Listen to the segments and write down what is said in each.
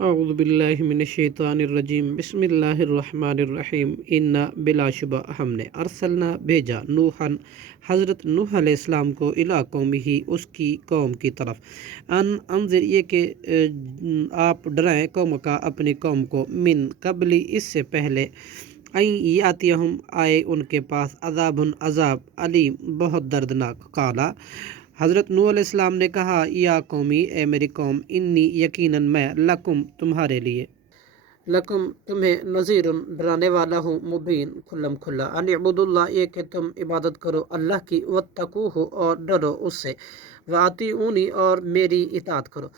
اعوذ باللہ من الشیطان الرجیم بسم اللہ الرحمن الرحیم انا بلا شبہ ہم نے ارسلنا بھیجا نوحن حضرت نوح علیہ السلام کو الی قومی ہی اس کی قوم کی طرف انذر یہ کہ آپ ڈرائیں قوم کا اپنی قوم کو من قبلی اس سے پہلے یاتیہم آئے ان کے پاس عذاب علیم بہت دردناک قالا حضرت نوح علیہ السلام نے کہا یا قومی اے میری قوم انی یقیناً میں لکم تمہارے لیے لکم تمہیں نذیر ڈرانے والا ہوں مبین کھلم کھلا ان اعبدوا اللہ یہ کہ تم عبادت کرو اللہ کی واتقوہ اور ڈرو اس سے واطیعونی اور میری اطاعت کرو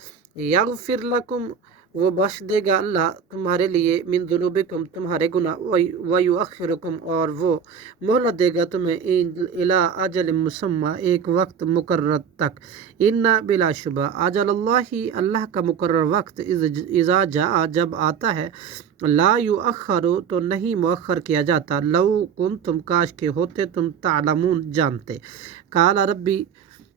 یغفر لکم وہ بخش دے گا اللہ تمہارے لیے من ذنوبکم تمہارے گناہ ویؤخرکم اور وہ مہلت دے گا تمہیں الی اجل مسمى ایک وقت مقرر تک انا بلا شبہ اجل اللہ کا مقرر وقت اذا جاء جب آتا ہے لا یؤخر تو نہیں مؤخر کیا جاتا لو کنتم کاش کے ہوتے تم تعلمون جانتے قال ربی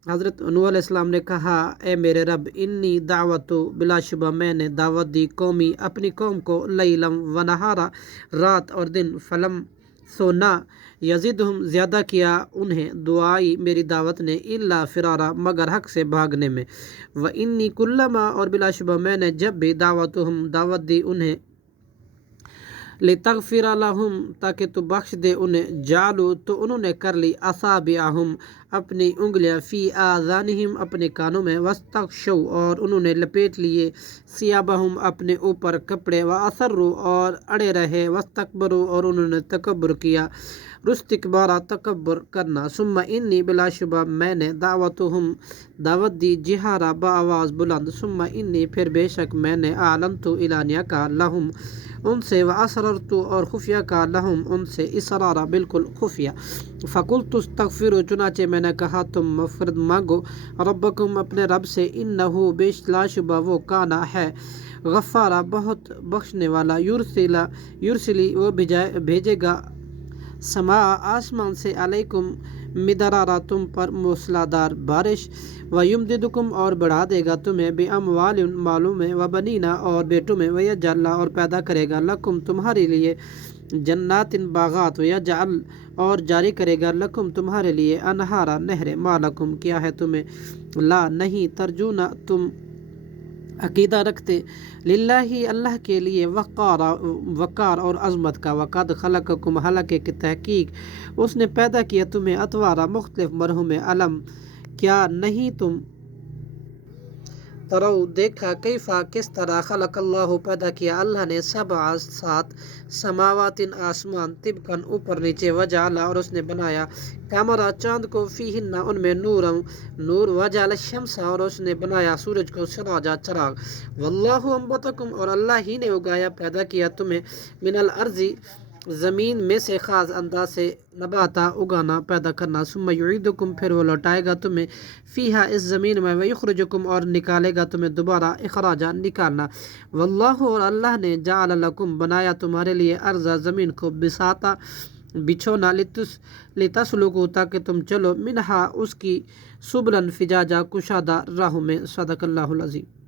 حضرت نوح علیہ السلام نے کہا اے میرے رب انی دعوت بلا شبہ میں نے دعوت دی قومی اپنی قوم کو لیلم و نہارا رات اور دن فلم سو نہ یزدہم زیادہ کیا انہیں دعائی میری دعوت نے الا فرارا مگر حق سے بھاگنے میں و انی کلما اور بلا شبہ میں نے جب بھی دعوت دی انہیں لتغفر لہم تاکہ تو بخش دے انہیں جالو تو انہوں نے کر لی اصابعہم اپنی انگلیاں فی آذانہم اپنے کانوں میں واستغشوا اور انہوں نے لپیٹ لیے ثیابہم اپنے اوپر کپڑے واصروا اور اڑے رہے واستکبروا اور انہوں نے تکبر کیا رستکبارا تکبر کرنا ثم انی بلا شبہ میں نے دعوت دی جہارا بآواز بلند ثم انی پھر بے شک میں نے اعلنت اعلانیہ کا لہم ان سے واسررت اور خفیہ کا لہم ان سے اسرارا بالکل خفیہ فقلت استغفروا چنانچہ میں نے کہا تم مغفرت مانگو ربکم اپنے رب سے انہو بیش لا شبہ وہ کانا ہے غفارا بہت بخشنے والا یرسلی وہ بھیجے گا سما آسمان سے علیکم مدرارا تم پر موسلادھار بارش ویمددکم اور بڑھا دے گا تمہیں باموال مالوں میں وبنینا اور بیٹوں میں ویجعل اور پیدا کرے گا لکم تمہارے لیے جنات باغات ویجعل اور جاری کرے گا لکم تمہارے لیے انہارا نہریں مالکم کیا ہے تمہیں لا نہیں ترجونا تم عقیدہ رکھتے للہ اللہ کے لیے وقار اور عظمت کا وقد خلقکم حالانکہ کی تحقیق اس نے پیدا کیا تمہیں اطوارا مختلف مرحوں میں علم کیا نہیں تم ترو دیکھا کیفا کس طرح خلق اللہ پیدا کیا اللہ نے سات سماوات آسمان طبقاً اوپر نیچے وجعل اور اس نے بنایا قمرا چاند کو فیہن ان میں نور وجعل الشمس اور اس نے بنایا سورج کو سراجا چراغ واللہ انبتکم اور اللہ ہی نے اگایا پیدا کیا تمہیں من الارض زمین میں سے خاص انداز سے نباتا اگانا پیدا کرنا ثم یعیدکم پھر وہ لوٹائے گا تمہیں فیہا اس زمین میں ویخرجکم اور نکالے گا تمہیں دوبارہ اخراجا نکالنا واللہ اور اللہ نے جعل لکم بنایا تمہارے لیے ارضا زمین کو بساطا بچھونا لتسلکو تاکہ تم چلو منہا اس کی سبلن فجاجا کشادہ راہوں میں صدق اللہ العظیم.